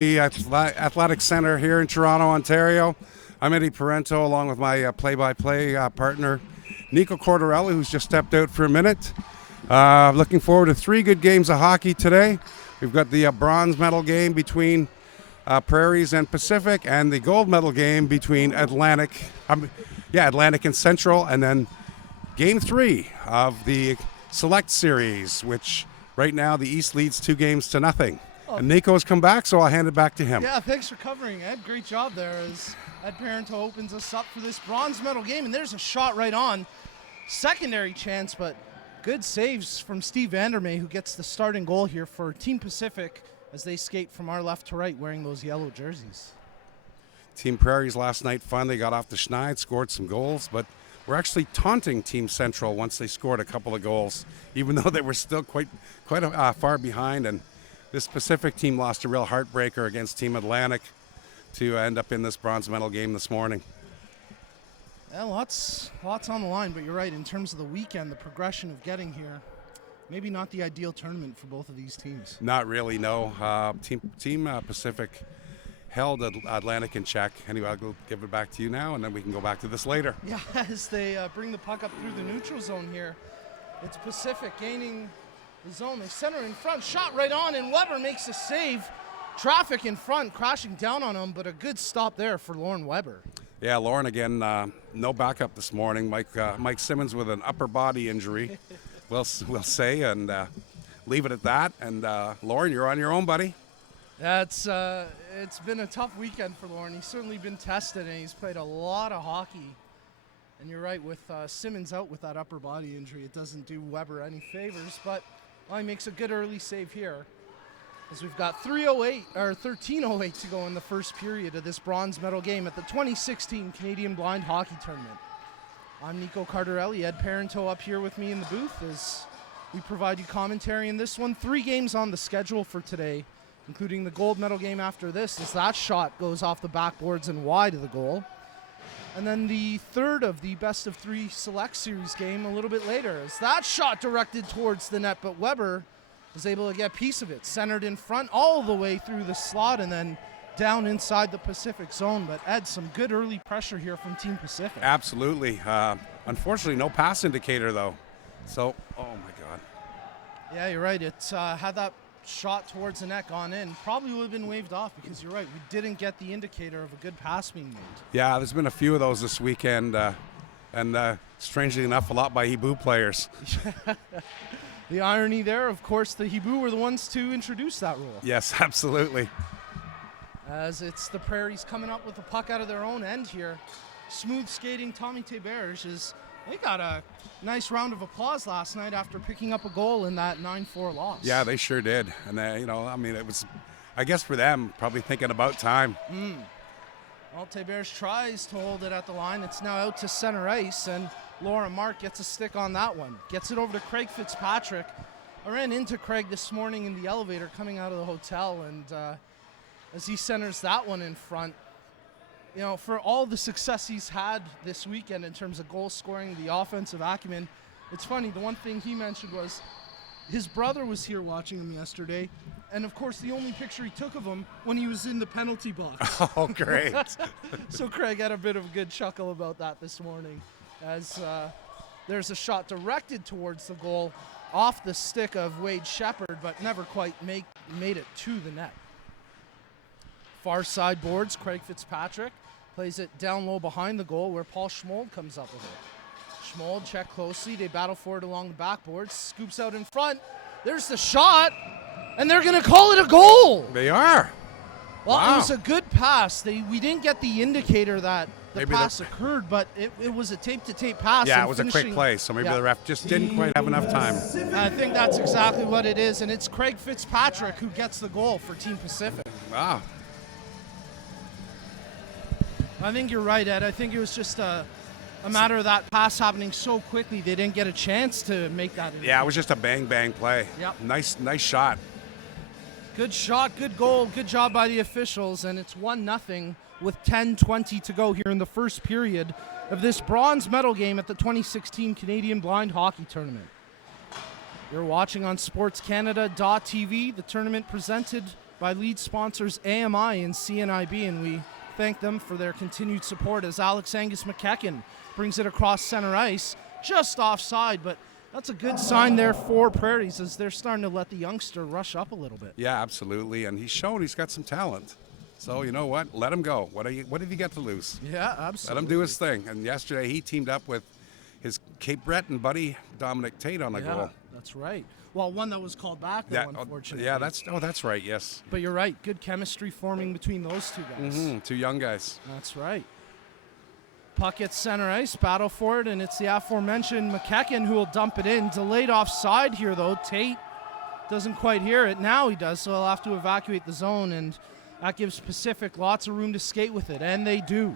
the Athletic Center here in Toronto, Ontario. I'm Eddie Parento along with my play-by-play partner, Nico Cordarelli, who's just stepped out for a minute. Looking forward to 3 good games of hockey today. We've got the bronze medal game between Prairies and Pacific, and the gold medal game between Atlantic and Central, and then Game 3 of the Select Series, which right now the East leads 2-0. And Nico's come back, so I'll hand it back to him. Yeah, thanks for covering, Ed. Great job there as Ed Parento opens us up for this bronze medal game. And there's a shot right on. Secondary chance, but good saves from Steve Vandermeer, who gets the starting goal here for Team Pacific as they skate from our left to right wearing those yellow jerseys. Team Prairies last night finally got off the schneid, scored some goals, but we're actually taunting Team Central once they scored a couple of goals, even though they were still quite far behind. And this Pacific team lost a real heartbreaker against Team Atlantic to end up in this bronze medal game this morning. Yeah, lots on the line, but you're right. In terms of the weekend, the progression of getting here, maybe not the ideal tournament for both of these teams. Not really, no. Team Pacific held Atlantic in check. Anyway, I'll go give it back to you now, and then we can go back to this later. Yeah, as they bring the puck up through the neutral zone here, it's Pacific gaining the zone. They center in front, shot right on, and Weber makes a save. Traffic in front, crashing down on him, but a good stop there for Lauren Weber. Yeah, Lauren again, no backup this morning. Mike Simmons with an upper body injury, we'll say, and leave it at that. And Lauren, you're on your own, buddy. Yeah, it's been a tough weekend for Lauren. He's certainly been tested, and he's played a lot of hockey. And you're right, with Simmons out with that upper body injury, it doesn't do Weber any favors, but he makes a good early save here. As we've got 13:08 to go in the first period of this bronze medal game at the 2016 Canadian Blind Hockey Tournament. I'm Nico Cardarelli, Ed Parento up here with me in the booth as we provide you commentary in this one. 3 games on the schedule for today, including the gold medal game after this, as that shot goes off the backboards and wide of the goal. And then the third of the best-of-3 Select Series game a little bit later, as that shot directed towards the net, but Weber was able to get a piece of it, centered in front all the way through the slot and then down inside the Pacific zone. But Ed, some good early pressure here from Team Pacific. Absolutely. Unfortunately, no pass indicator, though. So, oh, my God. Yeah, you're right. It's had that shot towards the net gone in, probably would have been waved off because you're right. We didn't get the indicator of a good pass being made. Yeah, there's been a few of those this weekend, and strangely enough, a lot by Hebrew players. The irony there, of course, the Hebrew were the ones to introduce that rule. Yes, absolutely. As it's the Prairies coming up with the puck out of their own end here. Smooth skating Tommy Teberge they got a nice round of applause last night after picking up a goal in that 9-4 loss. Yeah, they sure did. And, it was, I guess for them, probably thinking about time. Well, Teberge tries to hold it at the line. It's now out to center ice, and Laura Mark gets a stick on that one. Gets it over to Craig Fitzpatrick. I ran into Craig this morning in the elevator coming out of the hotel, and as he centers that one in front, for all the success he's had this weekend in terms of goal scoring, the offensive acumen, it's funny, the one thing he mentioned was his brother was here watching him yesterday, and of course the only picture he took of him when he was in the penalty box. Oh, great. So Craig had a bit of a good chuckle about that this morning, as there's a shot directed towards the goal off the stick of Wade Shepard, but never quite made it to the net. Far side boards, Craig Fitzpatrick plays it down low behind the goal where Paul Schmold comes up with it. Schmold check closely. They battle for it along the backboards. Scoops out in front. There's the shot, and they're going to call it a goal. They are. Well, wow. It was a good pass. We didn't get the indicator that the maybe pass occurred, but it was a tape-to-tape pass. Yeah, it was a quick play, so maybe the ref just didn't quite have enough time. I think that's exactly what it is, and it's Craig Fitzpatrick who gets the goal for Team Pacific. Wow. I think you're right, Ed. I think it was just a matter of that pass happening so quickly they didn't get a chance to make that. Yeah, it was just a bang play. Yep. Nice shot. Good shot, good goal, good job by the officials, and it's 1-0 with 10:20 to go here in the first period of this bronze medal game at the 2016 Canadian Blind Hockey Tournament. You're watching on SportsCanada.tv, the tournament presented by lead sponsors AMI and CNIB, and we thank them for their continued support as Alex Angus McEachern brings it across center ice, just offside, but that's a good sign there for Prairies as they're starting to let the youngster rush up a little bit. Yeah, absolutely, and he's shown he's got some talent. So you know what? Let him go. What have you got to lose? Yeah, absolutely. Let him do his thing. And yesterday he teamed up with his Cape Breton buddy Dominic Tate on the goal. That's right. Well, one that was called back, though, unfortunately. Yeah, that's right. Yes. But you're right. Good chemistry forming between those two guys. Two young guys. That's right. Puck at center ice, battle for it, and it's the aforementioned McEachern who will dump it in. Delayed offside here, though. Tate doesn't quite hear it. Now he does, so he'll have to evacuate the zone, and that gives Pacific lots of room to skate with it, and they do.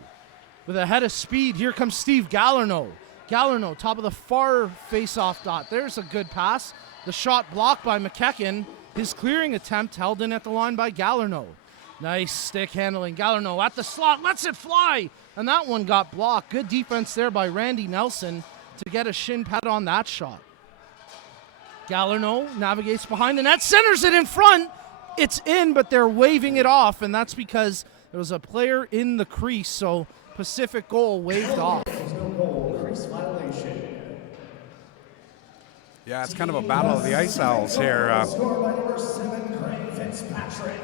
With a head of speed, here comes Steve Gallarno. Gallarno, top of the far face-off dot. There's a good pass. The shot blocked by McEachern. His clearing attempt held in at the line by Gallarno. Nice stick handling. Gallarno at the slot, lets it fly. And that one got blocked. Good defense there by Randy Nelson to get a shin pad on that shot. Gallarno navigates behind the net, centers it in front. It's in, but they're waving it off, and that's because there was a player in the crease, so Pacific goal waved off. Yeah, it's kind of a battle of the Ice Owls here. Scored by number 7, Craig Fitzpatrick.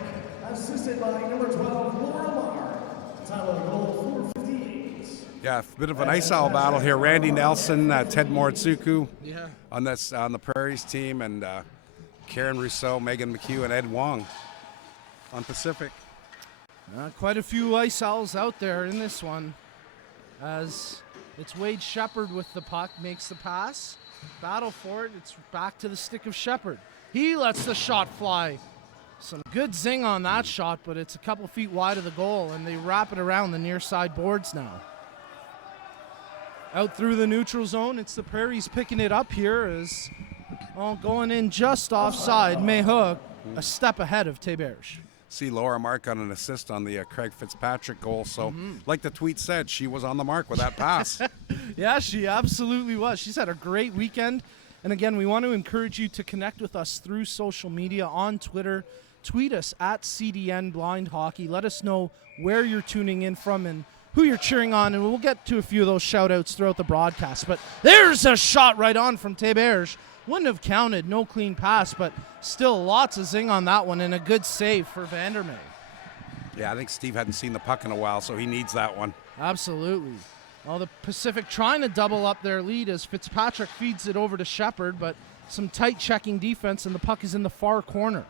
Assisted by number 12, Laura Marr. Time of the goal, 4:58. Yeah, a bit of an Ice Owl battle here. Randy Nelson, Ted Moritsuku on the Prairies team, and Karen Rousseau, Megan McHugh, and Ed Wong on Pacific. Quite a few Ice Owls out there in this one, as it's Wade Shepard with the puck, makes the pass. Battle for it. It's back to the stick of Shepard. He lets the shot fly. Some good zing on that shot, but it's a couple feet wide of the goal, and they wrap it around the near side boards now. Out through the neutral zone, it's the Prairies picking it up here as going in just offside. Mayhook a step ahead of Téberge. See Laura Mark on an assist on the Craig Fitzpatrick goal. So, like the tweet said, she was on the mark with that pass. Yeah, she absolutely was. She's had a great weekend. And again, we want to encourage you to connect with us through social media on Twitter. Tweet us at CDN Blind Hockey. Let us know where you're tuning in from and who you're cheering on, and we'll get to a few of those shout-outs throughout the broadcast. But there's a shot right on from Téberge. Wouldn't have counted, no clean pass, but still lots of zing on that one and a good save for Vandermeer. Yeah, I think Steve hadn't seen the puck in a while, so he needs that one. Absolutely. Well, the Pacific trying to double up their lead as Fitzpatrick feeds it over to Shepard, but some tight checking defense, and the puck is in the far corner.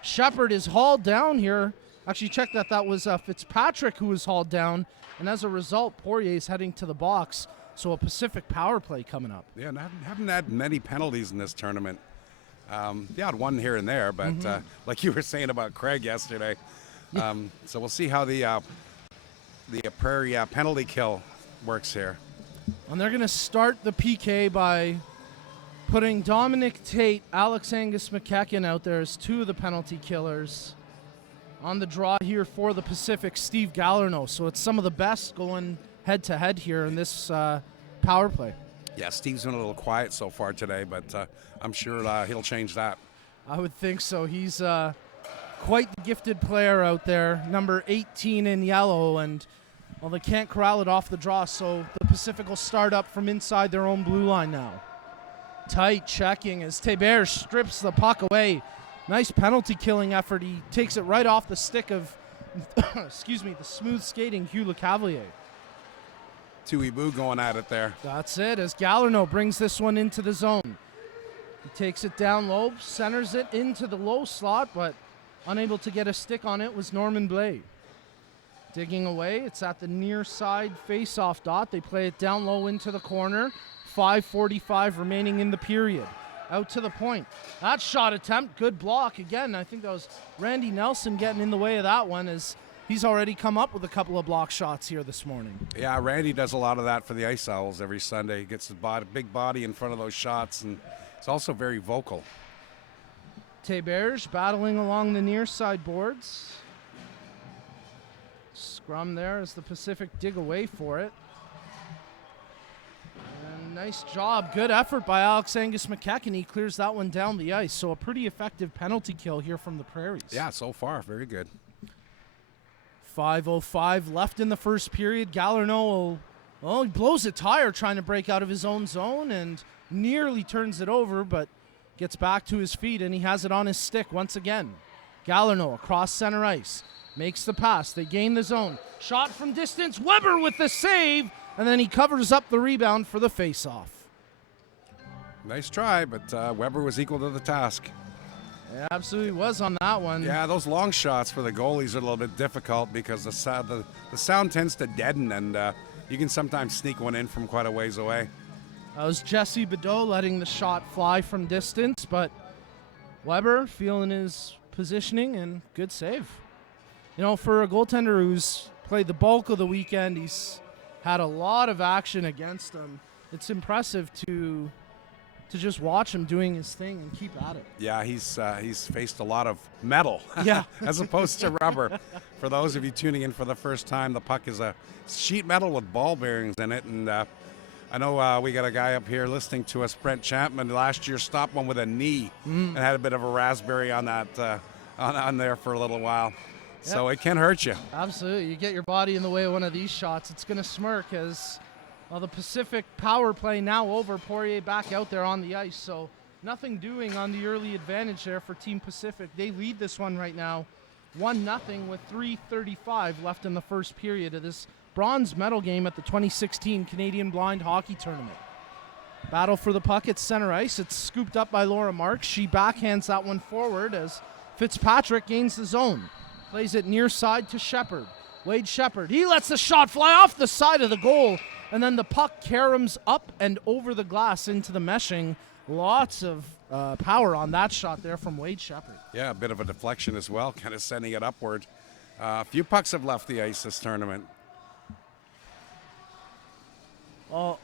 Shepard is hauled down here. Actually, check that was Fitzpatrick who was hauled down, and as a result, Poirier is heading to the box. So a Pacific power play coming up. Yeah, and I haven't had many penalties in this tournament. The odd one here and there, but like you were saying about Craig yesterday. So we'll see how the Prairie penalty kill works here. And they're going to start the PK by putting Dominic Tate, Alex Angus McEachern out there as two of the penalty killers. On the draw here for the Pacific, Steve Gallarno. So it's some of the best going head-to-head here in this power play. Yeah, Steve's been a little quiet so far today, but I'm sure he'll change that. I would think so. He's quite the gifted player out there, number 18 in yellow, and well, they can't corral it off the draw, so the Pacific will start up from inside their own blue line now. Tight checking as Téberge strips the puck away. Nice penalty killing effort. He takes it right off the stick of, the smooth skating Hugh LeCavalier. Tuibu going at it there. That's it, as Gallarno brings this one into the zone. He takes it down low, centers it into the low slot, but unable to get a stick on it was Norman Blais. Digging away, it's at the near side face-off dot. They play it down low into the corner. 5:45 remaining in the period. Out to the point. That shot attempt, good block. Again, I think that was Randy Nelson getting in the way of that one as he's already come up with a couple of block shots here this morning. Yeah, Randy does a lot of that for the Ice Owls every Sunday. He gets his big body in front of those shots, and it's also very vocal. Téberge battling along the near side boards. Scrum there as the Pacific dig away for it. And Nice job. Good effort by Alex Angus McKechnie. He clears that one down the ice. So a pretty effective penalty kill here from the Prairies. Yeah, so far, very good. 5:05 left in the first period. Gallarno, he blows a tire trying to break out of his own zone and nearly turns it over, but gets back to his feet, and he has it on his stick once again. Gallarno across center ice. Makes the pass. They gain the zone. Shot from distance. Weber with the save, and then he covers up the rebound for the faceoff. Nice try, but Weber was equal to the task. It absolutely was on that one. Yeah, those long shots for the goalies are a little bit difficult because the sound tends to deaden, and you can sometimes sneak one in from quite a ways away. That was Jesse Bedeau letting the shot fly from distance, but Weber feeling his positioning and good save. You know, for a goaltender who's played the bulk of the weekend, he's had a lot of action against him. It's impressive to just watch him doing his thing and keep at it. Yeah, he's faced a lot of metal, Yeah, as opposed to rubber. For those of you tuning in for the first time, the puck is a sheet metal with ball bearings in it, and I know we got a guy up here listening to us, Brent Champman. Last year stopped one with a knee and had a bit of a raspberry on that on there for a little while. So it can hurt you. Absolutely. You get your body in the way of one of these shots, it's going to smirk as the Pacific power play now over. Poirier back out there on the ice, so nothing doing on the early advantage there for Team Pacific. They lead this one right now 1-0 with 3:35 left in the first period of this bronze medal game at the 2016 Canadian Blind Hockey Tournament. Battle for the puck at center ice. It's scooped up by Laura Marks. She backhands that one forward as Fitzpatrick gains the zone. Plays it near side to Shepard. Wade Shepard. He lets the shot fly off the side of the goal, and then the puck caroms up and over the glass into the meshing. Lots of power on that shot there from Wade Shepard. Yeah, a bit of a deflection as well, kind of sending it upward. A few pucks have left the ice this tournament. Well,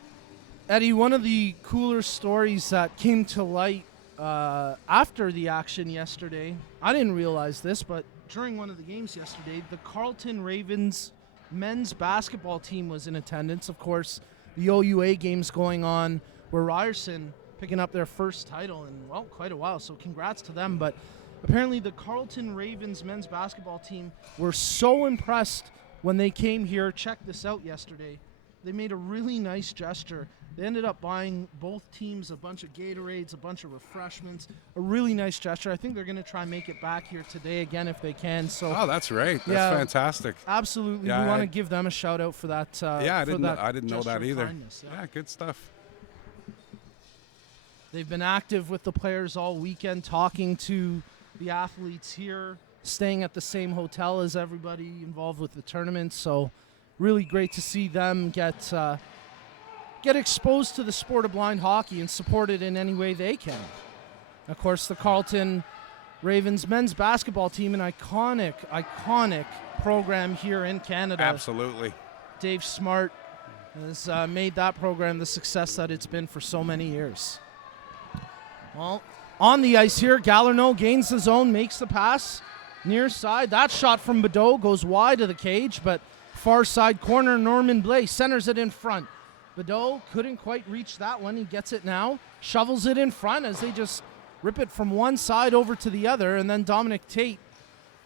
Eddie, one of the cooler stories that came to light after the action yesterday, I didn't realize this, but during one of the games yesterday, the Carleton Ravens men's basketball team was in attendance. Of course, the OUA games going on where Ryerson picking up their first title in, well, quite a while, so congrats to them. But apparently the Carleton Ravens men's basketball team were so impressed when they came here. Check this out yesterday. They made a really nice gesture. They ended up buying both teams a bunch of Gatorades, a bunch of refreshments, a really nice gesture. I think they're going to try and make it back here today again if they can. So, oh, that's right. That's fantastic. Absolutely. Yeah, we want to give them a shout out for that. I didn't know that either. Kindness, yeah, good stuff. They've been active with the players all weekend, talking to the athletes here, staying at the same hotel as everybody involved with the tournament. So really great to see them get exposed to the sport of blind hockey and support it in any way they can. Of course, the Carleton Ravens men's basketball team, an iconic program here in Canada. Absolutely. Dave Smart has made that program the success that it's been for so many years. Well, on the ice here, Gallarno gains the zone, makes the pass near side. That shot from Bedeau goes wide of the cage, but far side corner, Norman Blais centers it in front. Bedeau couldn't quite reach that one. He gets it now, shovels it in front as they just rip it from one side over to the other, and then Dominic Tate,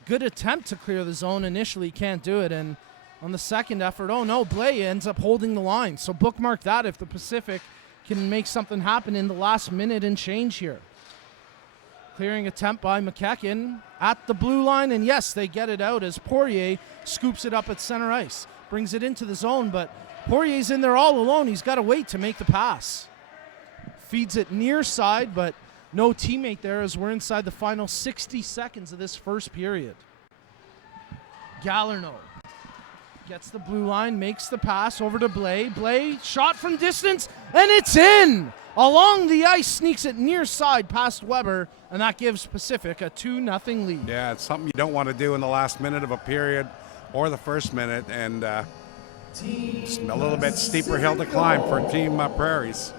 good attempt to clear the zone. Initially can't do it, and on the second effort, oh no, Blais ends up holding the line. So bookmark that if the Pacific can make something happen in the last minute and change here. Clearing attempt by McKechnie at the blue line, and yes, they get it out as Poirier scoops it up at center ice. Brings it into the zone, but Poirier's in there all alone. He's got to wait to make the pass. Feeds it near side, but no teammate there as we're inside the final 60 seconds of this first period. Gallarno gets the blue line, makes the pass over to Blais. Blais, shot from distance, and it's in! Along the ice, sneaks it near side past Weber, and that gives Pacific a 2-0 lead. Yeah, it's something you don't want to do in the last minute of a period or the first minute, and just a little bit steeper hill to climb for Team Prairies.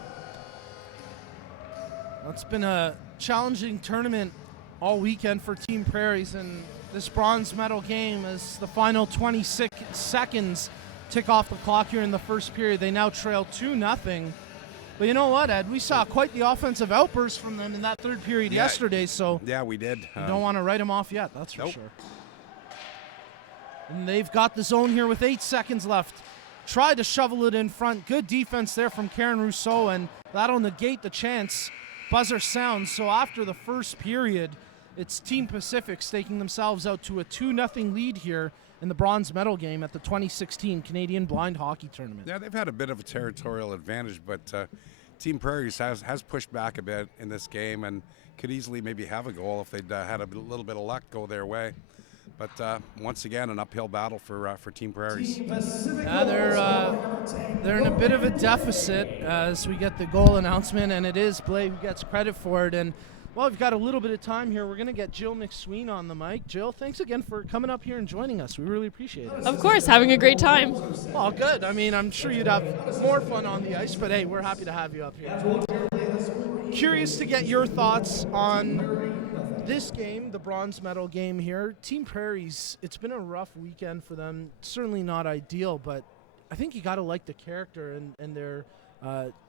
It's been a challenging tournament all weekend for Team Prairies, and this bronze medal game as the final 26 seconds tick off the clock here in the first period. They now trail 2-0. But you know what, Ed? We saw quite the offensive outburst from them in that third period yesterday, so yeah, we did. you don't want to write them off yet, that's for Nope. sure. And they've got the zone here with 8 seconds left. Tried to shovel it in front. Good defense there from Karen Rousseau, and that'll negate the chance. Buzzer sounds. So after the first period, it's Team Pacific staking themselves out to a 2-0 lead here in the bronze medal game at the 2016 Canadian Blind Hockey Tournament. Yeah, they've had a bit of a territorial advantage, but Team Prairies has pushed back a bit in this game and could easily maybe have a goal if they'd had a little bit of luck go their way. But once again, an uphill battle for Team Prairies. Yeah, they're in a bit of a deficit as we get the goal announcement, and it is Blay who gets credit for it. And well, we've got a little bit of time here. We're going to get Jill McSween on the mic. Jill, thanks again for coming up here and joining us. We really appreciate it. Of course, having a great time. Oh, good. I mean, I'm sure you'd have more fun on the ice, but hey, we're happy to have you up here. Curious to get your thoughts on this game, the bronze medal game here. Team Prairies, it's been a rough weekend for them. Certainly not ideal, but I think you got to like the character and their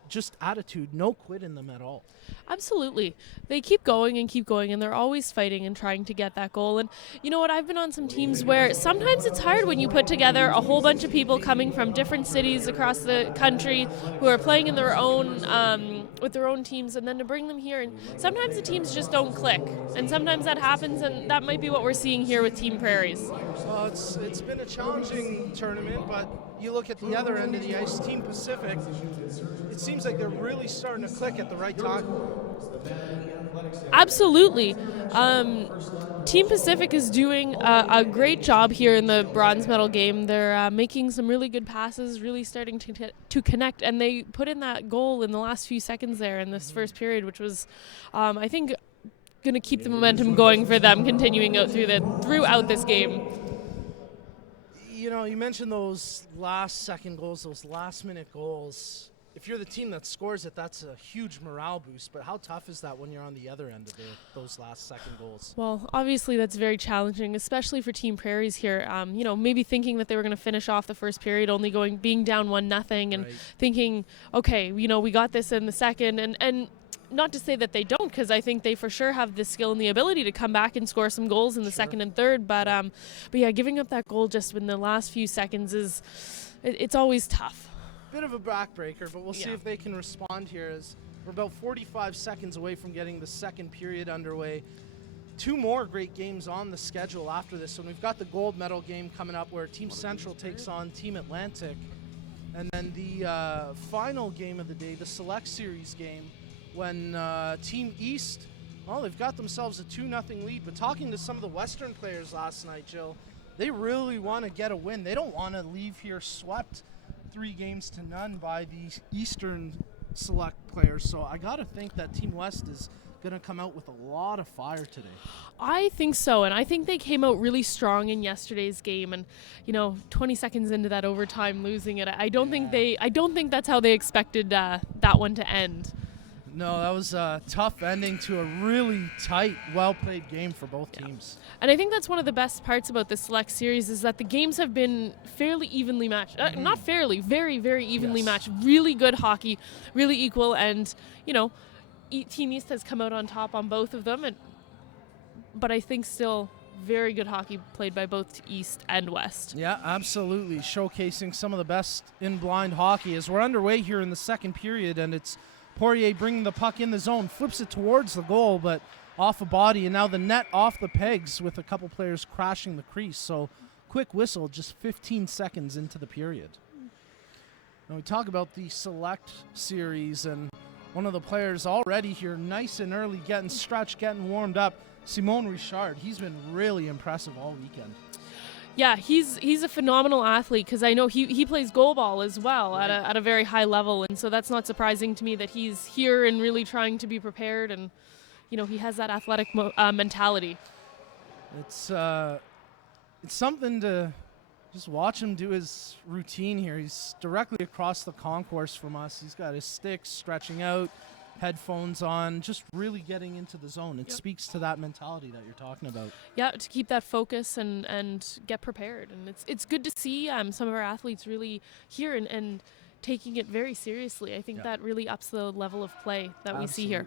just attitude. No quit in them at all. Absolutely. They keep going, and they're always fighting and trying to get that goal. And you know what? I've been on some teams where sometimes it's hard when you put together a whole bunch of people coming from different cities across the country who are playing in their own with their own teams, and then to bring them here. And sometimes the teams just don't click, and sometimes that happens, and that might be what we're seeing here with Team Prairies. Well, it's been a challenging tournament, but you look at the other end of the ice, Team Pacific, it seems like they're really starting to click at the right time. Absolutely. Team Pacific is doing a great job here in the bronze medal game. They're making some really good passes, really starting to connect, and they put in that goal in the last few seconds there in this first period, which was, I think, going to keep the momentum going for them continuing out throughout this game. You know, you mentioned those last-second goals, those last-minute goals. If you're the team that scores it, that's a huge morale boost. But how tough is that when you're on the other end of those last-second goals? Well, obviously that's very challenging, especially for Team Prairies here. You know, maybe thinking that they were going to finish off the first period, being down 1-0, and thinking, okay, you know, we got this in the second, and not to say that they don't, because I think they for sure have the skill and the ability to come back and score some goals in the second and third. But yeah, giving up that goal just in the last few seconds it's always tough. Bit of a backbreaker, but we'll see if they can respond here, as we're about 45 seconds away from getting the second period underway. 2 more great games on the schedule after this. So we've got the gold medal game coming up where Team Central takes on Team Atlantic. And then the final game of the day, the Select Series game, when Team East, well, they've got themselves a 2-0 lead. But talking to some of the Western players last night, Jill, they really want to get a win. They don't want to leave here swept 3-0 by the Eastern Select players. So I got to think that Team West is going to come out with a lot of fire today. I think so, and I think they came out really strong in yesterday's game. And 20 seconds into that overtime, losing it, I don't think that's how they expected that one to end. No, that was a tough ending to a really tight, well-played game for both teams. And I think that's one of the best parts about the Select Series is that the games have been fairly evenly matched. Not fairly, very, very evenly matched. Really good hockey, really equal. And, Team East has come out on top on both of them. But I think still very good hockey played by both East and West. Yeah, absolutely. Showcasing some of the best in blind hockey as we're underway here in the second period, and it's Poirier bringing the puck in the zone, flips it towards the goal, but off a body, and now the net off the pegs with a couple players crashing the crease. So quick whistle just 15 seconds into the period. Now we talk about the Select Series, and one of the players already here nice and early, getting stretched, getting warmed up, Simon Richard. He's been really impressive all weekend. Yeah, he's a phenomenal athlete, because I know he plays goalball as well at a very high level, and so that's not surprising to me that he's here and really trying to be prepared, and he has that athletic mentality. It's something to just watch him do his routine here. He's directly across the concourse from us. He's got his sticks stretching out, headphones on, just really getting into the zone. It speaks to that mentality that you're talking about. Yeah, to keep that focus and get prepared. And it's good to see some of our athletes really here and taking it very seriously. I think that really ups the level of play that we see here.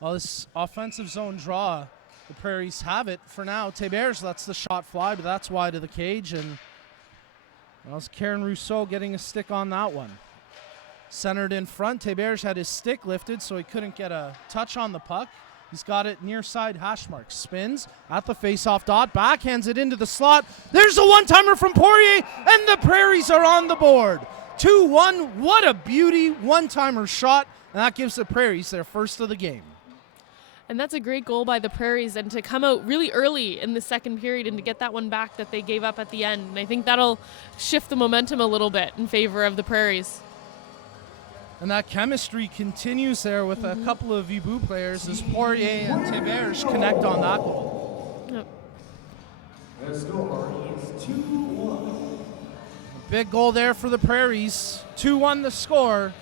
Well, this offensive zone draw, the Prairies have it for now. Thébert lets the shot fly, but that's wide of the cage, and that was Karen Rousseau getting a stick on that one. Centered in front, Thébert had his stick lifted, so he couldn't get a touch on the puck. He's got it near side hash mark. Spins at the face-off dot, backhands it into the slot. There's a one-timer from Poirier, and the Prairies are on the board. 2-1, what a beauty, one-timer shot, and that gives the Prairies their first of the game. And that's a great goal by the Prairies, and to come out really early in the second period and to get that one back that they gave up at the end. And I think that'll shift the momentum a little bit in favor of the Prairies. And that chemistry continues there with a couple of Vibu players as Poirier and Thébert connect on that goal. Yep. The score is 2-1. Big goal there for the Prairies. 2-1 the score.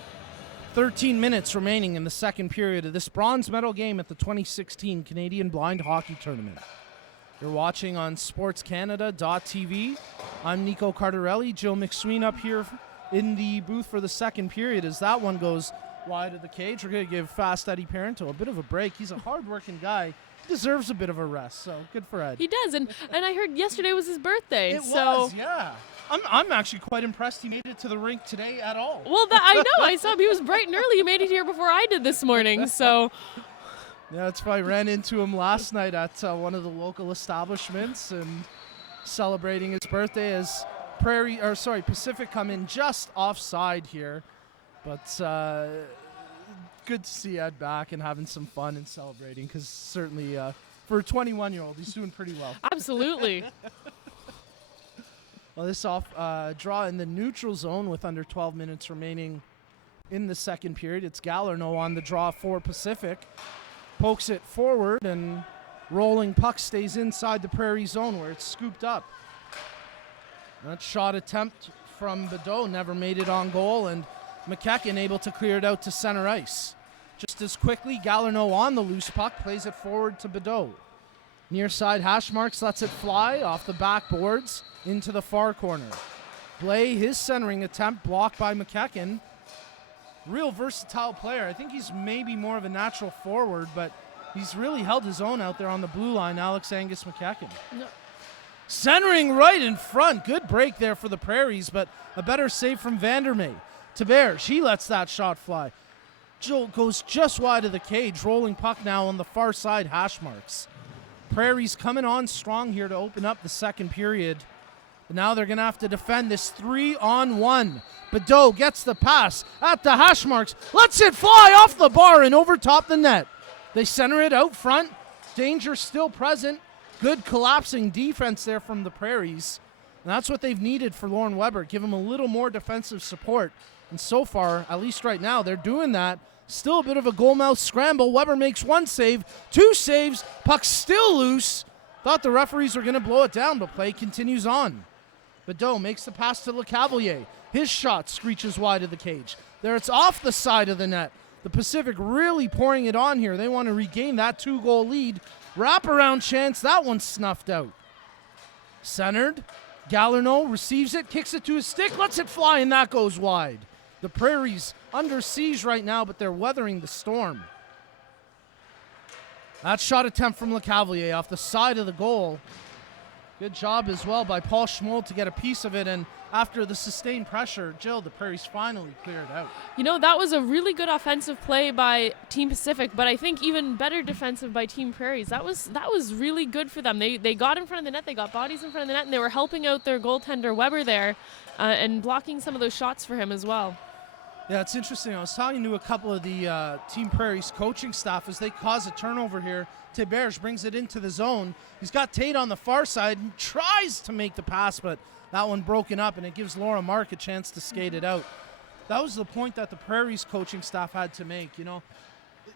13 minutes remaining in the second period of this bronze medal game at the 2016 Canadian Blind Hockey Tournament. You're watching on sportscanada.tv. I'm Nico Cardarelli. Joe McSween up here in the booth for the second period as that one goes wide of the cage. We're going to give Fast Eddie Parento a bit of a break. He's a hard-working guy. He deserves a bit of a rest, so good for Ed. He does, and I heard yesterday was his birthday. It was, yeah. I'm actually quite impressed he made it to the rink today at all. Well, I know. I saw him. He was bright and early. He made it here before I did this morning, so... Yeah, that's why I ran into him last night at one of the local establishments and celebrating his birthday as Pacific come in just offside here. But good to see Ed back and having some fun and celebrating because certainly for a 21-year-old, he's doing pretty well. Absolutely. Well, this draw in the neutral zone with under 12 minutes remaining in the second period. It's Galarno on the draw for Pacific. Pokes it forward, and rolling puck stays inside the Prairie zone where it's scooped up. That shot attempt from Bedeau never made it on goal, and McKechnie able to clear it out to center ice. Just as quickly, Galarno on the loose puck plays it forward to Bedeau. Near side hash marks lets it fly off the backboards into the far corner. Blais, his centering attempt blocked by McKechnie. Real versatile player. I think he's maybe more of a natural forward, but he's really held his own out there on the blue line, Alex Angus McKechnie. No. Centering right in front. Good break there for the Prairies, but a better save from Vandermeer. Thébert, she lets that shot fly. Joel goes just wide of the cage, rolling puck now on the far side hash marks. Prairies coming on strong here to open up the second period. But now they're going to have to defend this 3-on-1. Bedeau gets the pass at the hash marks, lets it fly off the bar and over top the net. They center it out front. Danger still present. Good collapsing defense there from the Prairies. And that's what they've needed for Lauren Weber. Give them a little more defensive support. And so far, at least right now, they're doing that. Still a bit of a goalmouth scramble. Weber makes one save, two saves. Puck still loose. Thought the referees were going to blow it down, but play continues on. Bedeau makes the pass to LeCavalier. His shot screeches wide of the cage. There it's off the side of the net. The Pacific really pouring it on here. They want to regain that 2-goal lead. Wraparound chance. That one's snuffed out. Centered. Galarno receives it, kicks it to his stick, lets it fly, and that goes wide. The Prairies under siege right now, but they're weathering the storm. That shot attempt from LeCavalier off the side of the goal. Good job as well by Paul Schmold to get a piece of it, and after the sustained pressure, Jill, the Prairies finally cleared out. You know, that was a really good offensive play by Team Pacific, but I think even better defensive by Team Prairies. That was really good for them. They got in front of the net, they got bodies in front of the net, and they were helping out their goaltender Weber there and blocking some of those shots for him as well. Yeah, it's interesting. I was talking to a couple of the Team Prairie's coaching staff as they cause a turnover here. Thébert brings it into the zone. He's got Tate on the far side and tries to make the pass, but that one broken up, and it gives Laura Mark a chance to skate it out. That was the point that the Prairie's coaching staff had to make. You know,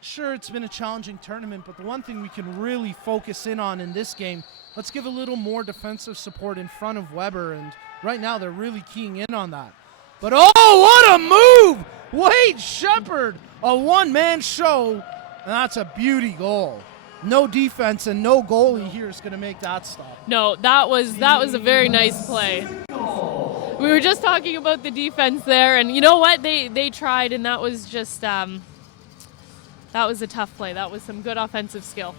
sure, it's been a challenging tournament, but the one thing we can really focus in on in this game, let's give a little more defensive support in front of Weber, and right now they're really keying in on that. But oh, what a move! Wade Shepard, a one-man show, and that's a beauty goal. No defense and no goalie here is going to make that stop. No, that was a very nice play. We were just talking about the defense there, and you know what? They tried, and that was just that was a tough play. That was some good offensive skill.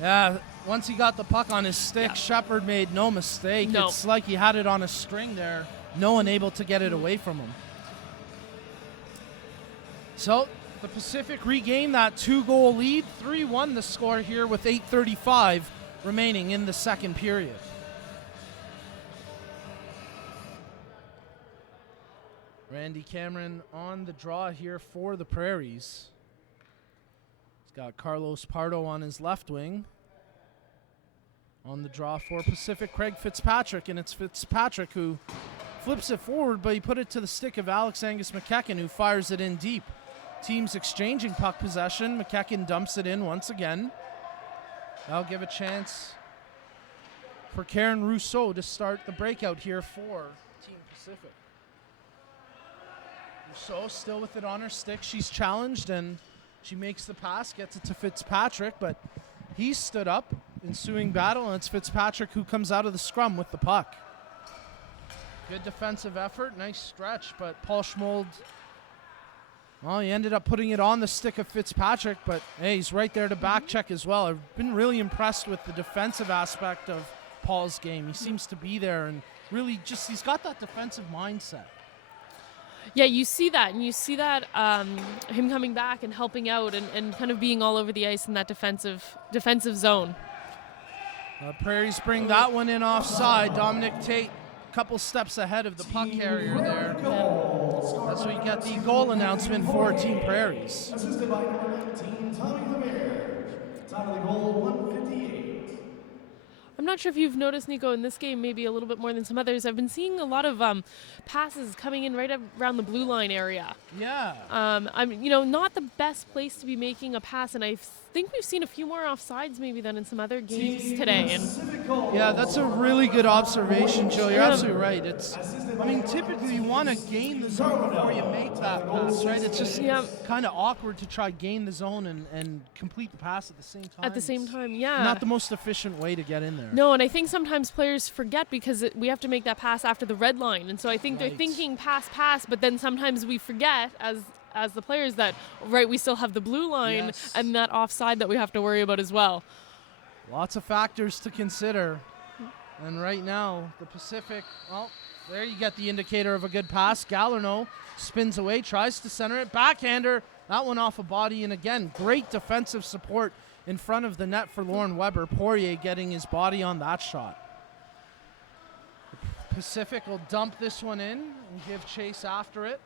Yeah, once he got the puck on his stick, Yeah. Shepard made no mistake. No. It's like he had it on a string there. No one able to get it away from him. So the Pacific regained that 2-goal lead. 3-1 the score here with 8:35 remaining in the second period. Randy Cameron on the draw here for the Prairies. He's got Carlos Pardo on his left wing. On the draw for Pacific, Craig Fitzpatrick, and it's Fitzpatrick who flips it forward, but he put it to the stick of Alex Angus McEachen, who fires it in deep. Teams exchanging puck possession. McEachen dumps it in once again. That'll give a chance for Karen Rousseau to start the breakout here for Team Pacific. Rousseau still with it on her stick. She's challenged and she makes the pass, gets it to Fitzpatrick, but he stood up. Ensuing battle, and it's Fitzpatrick who comes out of the scrum with the puck. Good defensive effort, nice stretch, but Paul Schmold, well, he ended up putting it on the stick of Fitzpatrick, but hey, he's right there to back check as well. I've been really impressed with the defensive aspect of Paul's game. He seems to be there and really just, he's got that defensive mindset. Yeah, you see that, and you see that him coming back and helping out and kind of being all over the ice in that defensive zone. Prairies bring that one in offside. Dominic Tate a couple steps ahead of the puck carrier there. That's where you get the goal announcement for Team Prairies. Assisted by number 19, Tommy Lemire. Time of the goal, 158. I'm not sure if you've noticed, Nico, in this game maybe a little bit more than some others. I've been seeing a lot of passes coming in right around the blue line area. Yeah. I'm, not the best place to be making a pass, and I think we've seen a few more offsides maybe than in some other games today. And yeah, that's a really good observation, Joe. You're absolutely right. Typically you want to gain the zone before you make that pass, right? It's just kind of awkward to try gain the zone and complete the pass at the same time. At the same time, yeah. Not the most efficient way to get in there. No, and I think sometimes players forget because we have to make that pass after the red line, and so I think they're thinking pass, but then sometimes we forget as the players that, right, we still have the blue line and that offside that we have to worry about as well. Lots of factors to consider. And right now, the Pacific, well, there you get the indicator of a good pass. Galarno spins away, tries to center it. Backhander, that one off a body. And again, great defensive support in front of the net for Lauren Weber. Poirier getting his body on that shot. The Pacific will dump this one in and give chase after it.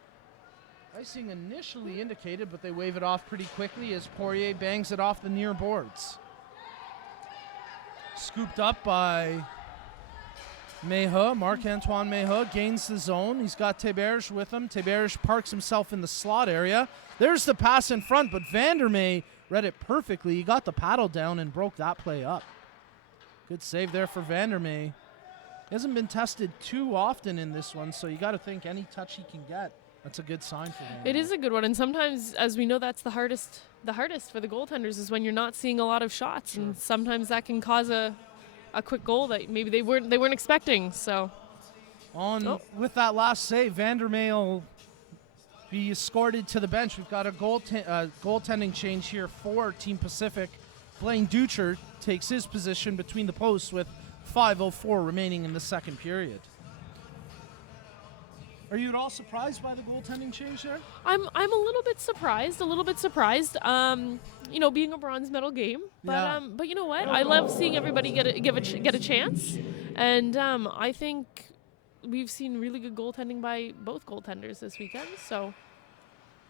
Icing initially indicated, but they wave it off pretty quickly as Poirier bangs it off the near boards. Scooped up by Meha. Marc-Antoine Meha gains the zone. He's got Teberge with him. Teberge parks himself in the slot area. There's the pass in front, but Vandermeer read it perfectly. He got the paddle down and broke that play up. Good save there for Vandermeer. He hasn't been tested too often in this one, so you got to think any touch he can get. That's a good sign for them. It is a good one, and sometimes, as we know, that's the hardest for the goaltenders is when you're not seeing a lot of shots, and sometimes that can cause a quick goal that maybe they weren't expecting. So, with that last save, Vandermeer will be escorted to the bench. We've got a goaltending change here for Team Pacific. Blaine Ducher takes his position between the posts with 5:04 remaining in the second period. Are you at all surprised by the goaltending change there? I'm a little bit surprised. Being a bronze medal game, but you know what? I love seeing everybody get a chance, and I think we've seen really good goaltending by both goaltenders this weekend. So,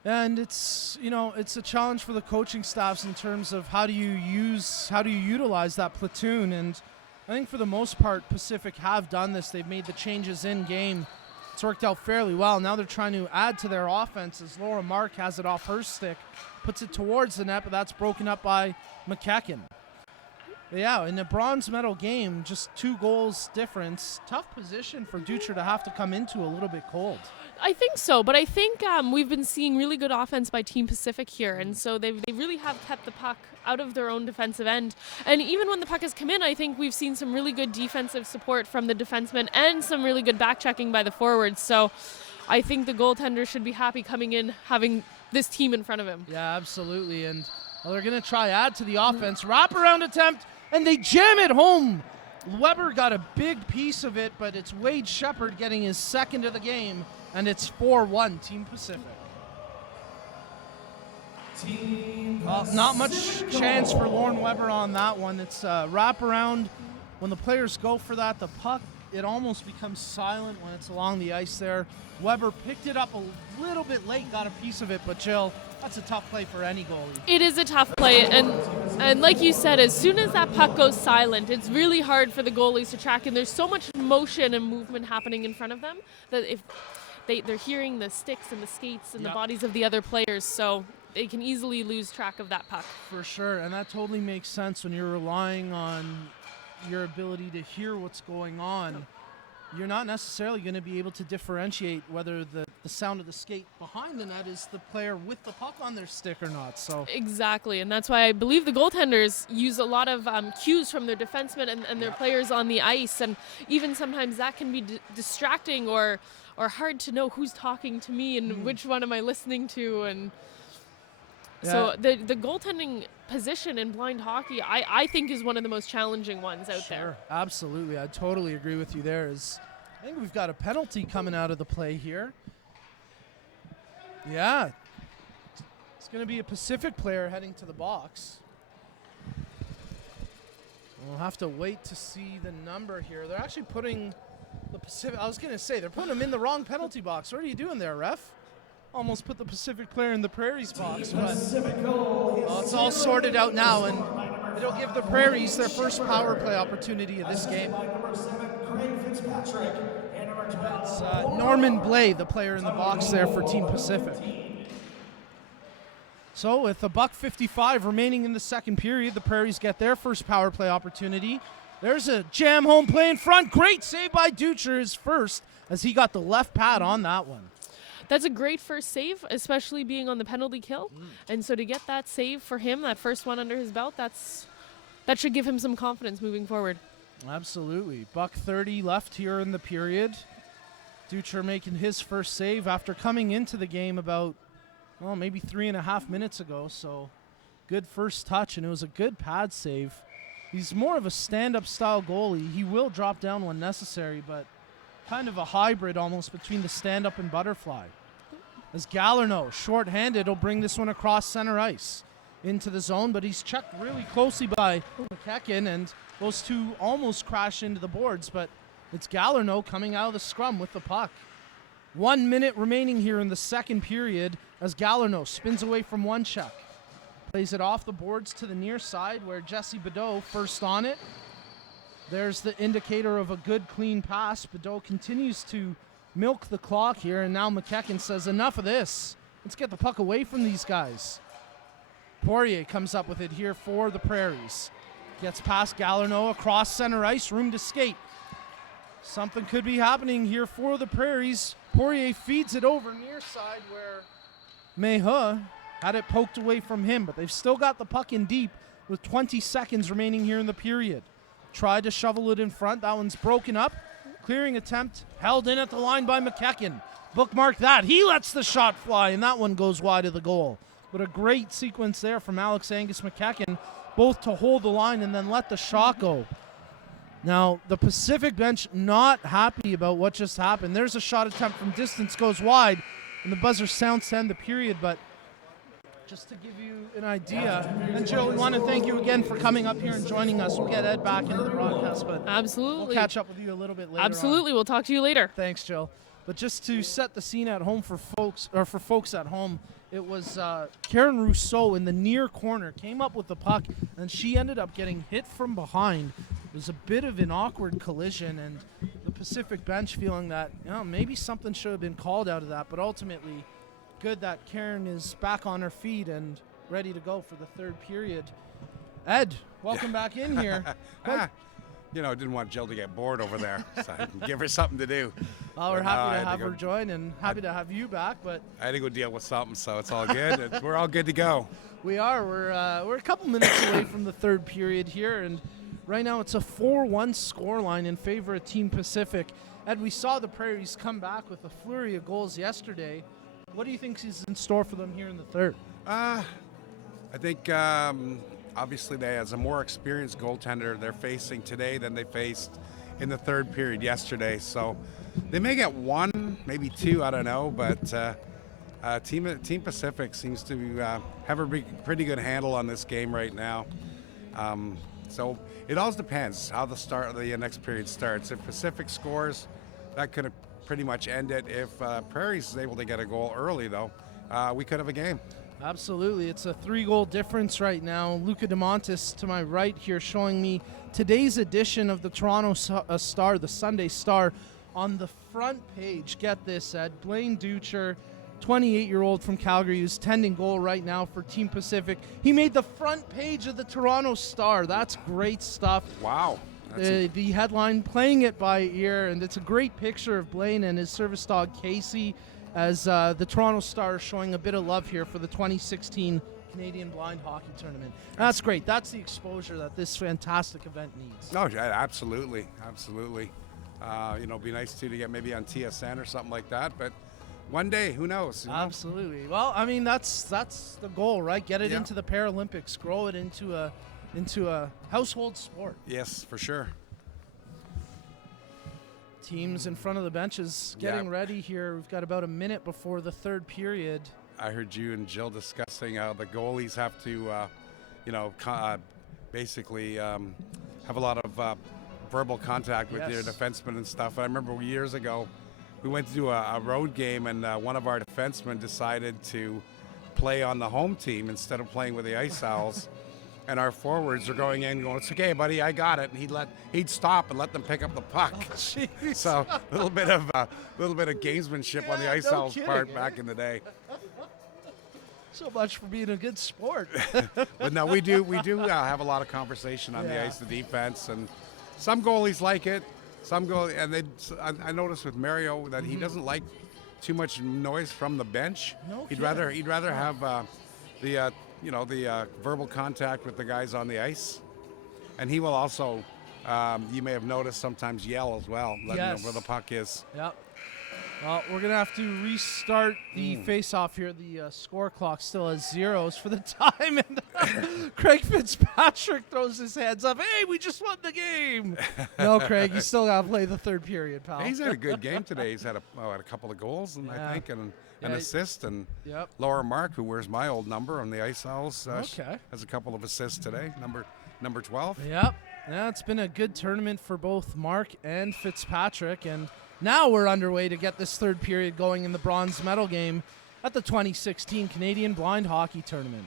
and it's a challenge for the coaching staffs in terms of how do you utilize that platoon, and I think for the most part Pacific have done this. They've made the changes in game. It's worked out fairly well. Now they're trying to add to their offense as Laura Mark has it off her stick, puts it towards the net, but that's broken up by McEachen. Yeah, in a bronze medal game, just 2 goals difference. Tough position for Dutra to have to come into a little bit cold. I think so, but I think we've been seeing really good offense by Team Pacific here, and so they really have kept the puck out of their own defensive end. And even when the puck has come in, I think we've seen some really good defensive support from the defensemen and some really good back checking by the forwards. So I think the goaltender should be happy coming in, having this team in front of him. Yeah, absolutely. And they're going to try add to the offense. Wraparound attempt, and they jam it home. Weber got a big piece of it, but it's Wade Shepard getting his second of the game, and it's 4-1 Team Pacific. Not much chance for Lauren Weber on that one. It's a wraparound. When the players go for that, the puck, it almost becomes silent when it's along the ice there. Weber picked it up a little bit late, got a piece of it, but Jill, that's a tough play for any goalie. It is a tough play, and like you said, as soon as that puck goes silent, it's really hard for the goalies to track, and there's so much motion and movement happening in front of them that if they're hearing the sticks and the skates and the bodies of the other players, so they can easily lose track of that puck. For sure, and that totally makes sense when you're relying on your ability to hear what's going on. You're not necessarily going to be able to differentiate whether the sound of the skate behind the net is the player with the puck on their stick or not. So exactly, and that's why I believe the goaltenders use a lot of cues from their defensemen and their players on the ice, and even sometimes that can be distracting or hard to know who's talking to me and which one am I listening to. And so the goaltending position in blind hockey, I think, is one of the most challenging ones out there. Absolutely. I totally agree with you there. I think we've got a penalty coming out of the play here. Yeah. It's going to be a Pacific player heading to the box. We'll have to wait to see the number here. They're actually putting the Pacific, I was going to say, they're putting him in the wrong penalty box. What are you doing there, ref? Almost put the Pacific player in the Prairies box, but it's all sorted out now, and it'll give the Prairies their first power play opportunity of this game. It's Norman Blay, the player in the box there for Team Pacific. So with $1:55 remaining in the second period, the Prairies get their first power play opportunity. There's a jam home play in front. Great save by Ducher, his first, as he got the left pad on that one. That's a great first save, especially being on the penalty kill. And so to get that save for him, that first one under his belt, that should give him some confidence moving forward. Absolutely. $1:30 left here in the period. Ducher making his first save after coming into the game about, maybe 3.5 minutes ago. So good first touch, and it was a good pad save. He's more of a stand-up style goalie. He will drop down when necessary, but kind of a hybrid almost between the stand-up and butterfly. As Galarno, short-handed, will bring this one across center ice into the zone, but he's checked really closely by McKechnie, and those two almost crash into the boards, but it's Galarno coming out of the scrum with the puck. 1 minute remaining here in the second period as Galarno spins away from one check. Plays it off the boards to the near side where Jesse Bedeau first on it. There's the indicator of a good, clean pass. Bedeau continues to milk the clock here, and now McKechnie says, enough of this. Let's get the puck away from these guys. Poirier comes up with it here for the Prairies. Gets past Galarno across center ice, room to skate. Something could be happening here for the Prairies. Poirier feeds it over near side where Meha had it poked away from him, but they've still got the puck in deep with 20 seconds remaining here in the period. Tried to shovel it in front. That one's broken up. Clearing attempt held in at the line by McKechnie. Bookmark that. He lets the shot fly, and that one goes wide of the goal. But a great sequence there from Alex Angus McKechnie, both to hold the line and then let the shot go. Now, the Pacific bench not happy about what just happened. There's a shot attempt from distance, goes wide, and the buzzer sounds to end the period, but just to give you an idea, and Jill, we want to thank you again for coming up here and joining us. We'll get Ed back into the broadcast, but absolutely, we'll catch up with you a little bit later. Absolutely, we'll talk to you later. Thanks, Jill. But just to set the scene at home for folks at home, it was Karen Rousseau in the near corner came up with the puck, and she ended up getting hit from behind. It was a bit of an awkward collision, and the Pacific bench feeling that maybe something should have been called out of that, but ultimately good that Karen is back on her feet and ready to go for the third period. Ed, welcome back in here. Didn't want Jill to get bored over there, so I can give her something to do. Well, we're But happy I to had have to her go- join and happy to have you back. But I had to go deal with something, so it's all good. We're all good to go. we're a couple minutes away from the third period here, and right now it's a 4-1 scoreline in favor of Team Pacific. Ed, we saw the Prairies come back with a flurry of goals yesterday. What do you think is in store for them here in the third? I think obviously they, as a more experienced goaltender, they're facing today than they faced in the third period yesterday. So they may get one, maybe two, I don't know. But Team Pacific seems to have a pretty good handle on this game right now. So it all depends how the next period starts. If Pacific scores, that could have pretty much end it. If Prairies is able to get a goal early, though, we could have a game. Absolutely. It's a 3-goal difference right now. Luca DeMontis to my right here showing me today's edition of the Toronto Star, the Sunday Star. On the front page, get this, Ed, Blaine Ducher, 28-year-old from Calgary, who's tending goal right now for Team Pacific. He made the front page of the Toronto Star. That's great stuff. Wow. The headline, playing it by ear, and it's a great picture of Blaine and his service dog Casey as the Toronto Star is showing a bit of love here for the 2016 Canadian Blind Hockey Tournament. That's great. That's the exposure that this fantastic event needs. No, yeah, absolutely. Be nice to get maybe on TSN or something like that, but one day, who knows? Absolutely. Well, I mean, that's the goal, right? Get it Yeah. into the Paralympics, grow it into a household sport. Yes, for sure. Teams in front of the benches getting ready here. We've got about a minute before the third period. I heard you and Jill discussing how the goalies have to, basically have a lot of verbal contact with their defensemen and stuff. I remember years ago, we went to do a road game, and one of our defensemen decided to play on the home team instead of playing with the Ice Owls. And our forwards are going in going, "It's okay, buddy, I got it." And he'd stop and let them pick up the puck. Jeez. So a little bit of gamesmanship on the Ice no Owls' kidding. part back in the day. So much for being a good sport. But no, we do have a lot of conversation on the ice, the defense, and some goalies like it. Some goalies, and I noticed with Mario that he doesn't like too much noise from the bench. No He'd kidding. rather have the verbal contact with the guys on the ice, and he will also. You may have noticed sometimes yell as well, letting them know where the puck is. Yep. Well, we're going to have to restart the face-off here. The score clock still has zeros for the time. And Craig Fitzpatrick throws his hands up. Hey, we just won the game. No, Craig, you still got to play the third period, pal. He's had a good game today. He's had a couple of goals, and I think, and an assist. And Yep. Laura Mark, who wears my old number on the Ice Owls, Okay. has a couple of assists today. Number 12. Yep. Yeah, it's been a good tournament for both Mark and Fitzpatrick, and now we're underway to get this third period going in the bronze medal game at the 2016 Canadian Blind Hockey Tournament.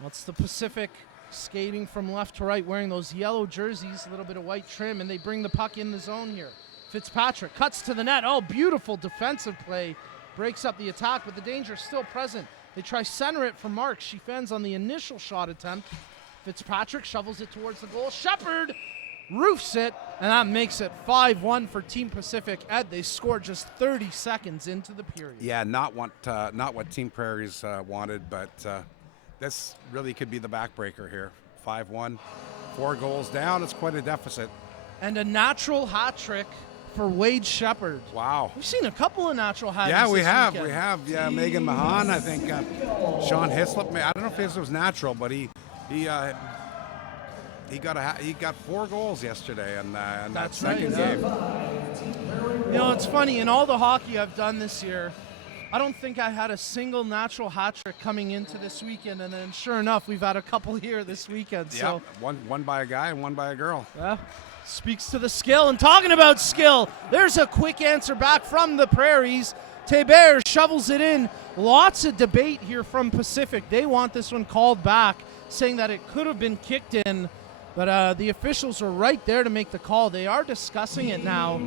That's the Pacific skating from left to right, wearing those yellow jerseys, a little bit of white trim, and they bring the puck in the zone here. Fitzpatrick cuts to the net. Oh, beautiful defensive play. Breaks up the attack, but the danger is still present. They try center it for Mark. She fends on the initial shot attempt. Fitzpatrick shovels it towards the goal. Shepard roofs it, and that makes it 5-1 for Team Pacific. Ed, they scored just 30 seconds into the period. Yeah, not what Team Prairies wanted, but this really could be the backbreaker here. 5-1, 4 goals down. It's quite a deficit. And a natural hat trick for Wade Shepard. Wow. We've seen a couple of natural hat Yeah, we have. weekend. We have. Yeah, Megan Mahan. I think Sean Hislop. I don't know if this was natural, but he got 4 goals yesterday in that That's second right, game. You know, it's funny, in all the hockey I've done this year, I don't think I had a single natural hat trick coming into this weekend, and then sure enough, we've had a couple here this weekend. So, Yeah, one by a guy and one by a girl. yeah, speaks to the skill. And talking about skill, there's a quick answer back from the Prairies. Thébert shovels it in. Lots of debate here from Pacific. They want this one called back, saying that it could have been kicked in. But the officials are right there to make the call. They are discussing it now.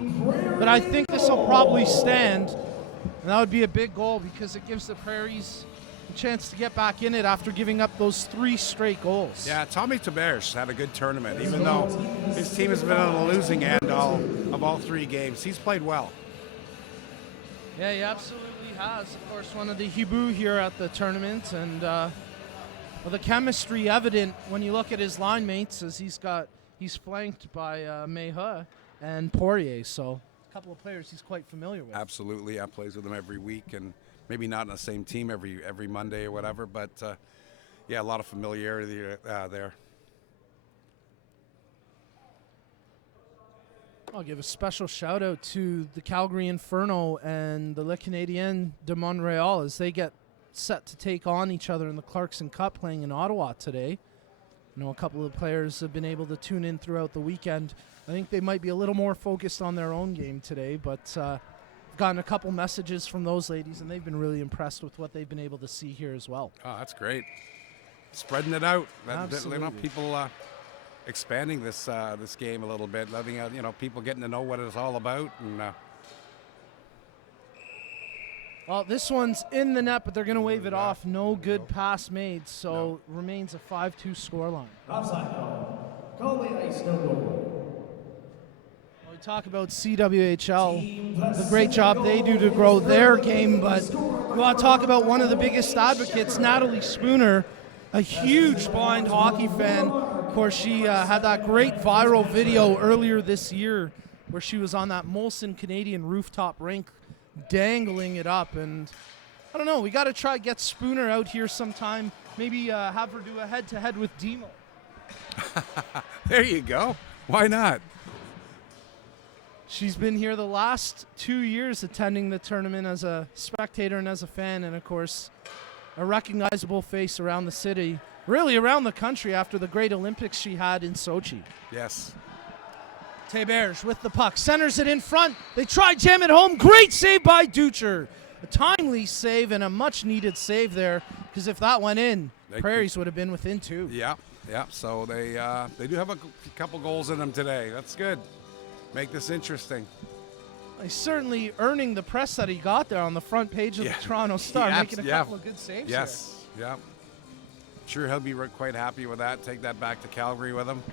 But I think this will probably stand. And that would be a big goal because it gives the Prairies a chance to get back in it after giving up those 3 straight goals. Yeah, Tommy Taberge had a good tournament, even though his team has been on the losing end of all 3 games. He's played well. Yeah, he absolutely has. Of course, one of the Hibu here at the tournament, and well, the chemistry evident when you look at his line mates, as he's flanked by Meha and Poirier, so a couple of players he's quite familiar with. Absolutely, I plays with him every week, and maybe not in the same team every Monday or whatever, but yeah, a lot of familiarity there. I'll give a special shout out to the Calgary Inferno and the Le Canadien de Montreal as they get set to take on each other in the Clarkson Cup playing in Ottawa today. I know a couple of players have been able to tune in throughout the weekend. I think they might be a little more focused on their own game today, but I've gotten a couple messages from those ladies, and they've been really impressed with what they've been able to see here as well. Oh, that's great. Spreading it out. Absolutely. People expanding this game a little bit, letting out people getting to know what it's all about. And well, this one's in the net, but they're going to wave it off. No good pass made, so remains a 5-2 scoreline. Offside call. Call the ice, no goal. We talk about CWHL, the great job they do to grow their game, but we want to talk about one of the biggest advocates, Natalie Spooner, a huge blind hockey fan. Of course, she had that great viral video earlier this year where she was on that Molson Canadian rooftop rink dangling it up. And I don't know, we got to try get Spooner out here sometime. Maybe have her do a head-to-head with Demo. there you go. Why not? She's been here the last 2 years attending the tournament as a spectator and as a fan, and of course, a recognizable face around the city, really around the country after the great Olympics she had in Sochi. Yes. Taberge with the puck, centers it in front. They try jam it home. Great save by Ducher. A timely save and a much-needed save there, because if that went in, Prairies would have been within 2. Yeah. So they do have a couple goals in them today. That's good. Make this interesting. He's certainly earning the press that he got there on the front page of the Toronto Star, making a couple of good saves. Yes, yeah. Sure, he'll be quite happy with that. Take that back to Calgary with him.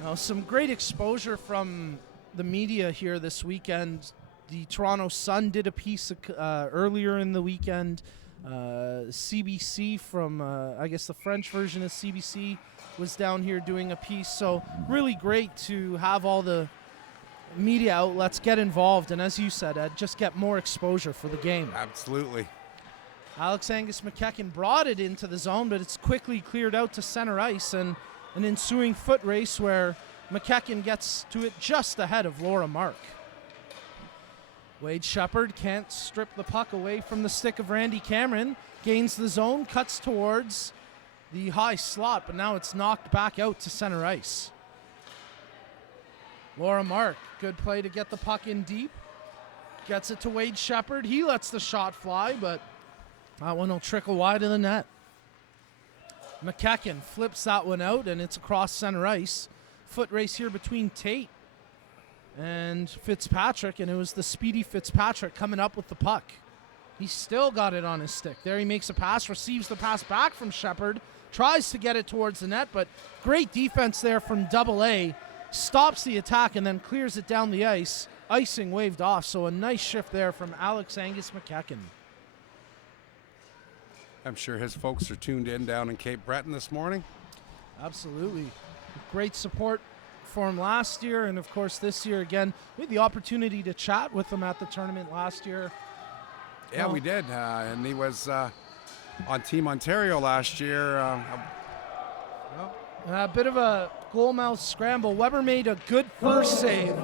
Now, some great exposure from the media here this weekend. The Toronto Sun did a piece earlier in the weekend. CBC from, I guess the French version of CBC was down here doing a piece. So really great to have all the media outlets get involved, and as you said, Ed, just get more exposure for the game. Absolutely. Alex Angus McEachern brought it into the zone, but it's quickly cleared out to center ice, and an ensuing foot race where McEachern gets to it just ahead of Laura Mark. Wade Shepard can't strip the puck away from the stick of Randy Cameron, gains the zone, cuts towards the high slot, but now it's knocked back out to center ice. Laura Mark, good play to get the puck in deep. Gets it to Wade Shepard. He lets the shot fly, but that one will trickle wide of the net. McEachern flips that one out, and it's across center ice. Foot race here between Tate and Fitzpatrick, and it was the speedy Fitzpatrick coming up with the puck. He still got it on his stick. There he makes a pass, receives the pass back from Shepard, tries to get it towards the net, but great defense there from Double A. Stops the attack and then clears it down the ice. Icing waved off, so a nice shift there from Alex Angus McEachern. I'm sure his folks are tuned in down in Cape Breton this morning. Absolutely. Great support for him last year, and of course this year again. We had the opportunity to chat with him at the tournament last year. Yeah, we did, and he was on Team Ontario last year. A bit of a goalmouth scramble. Weber made a good first save.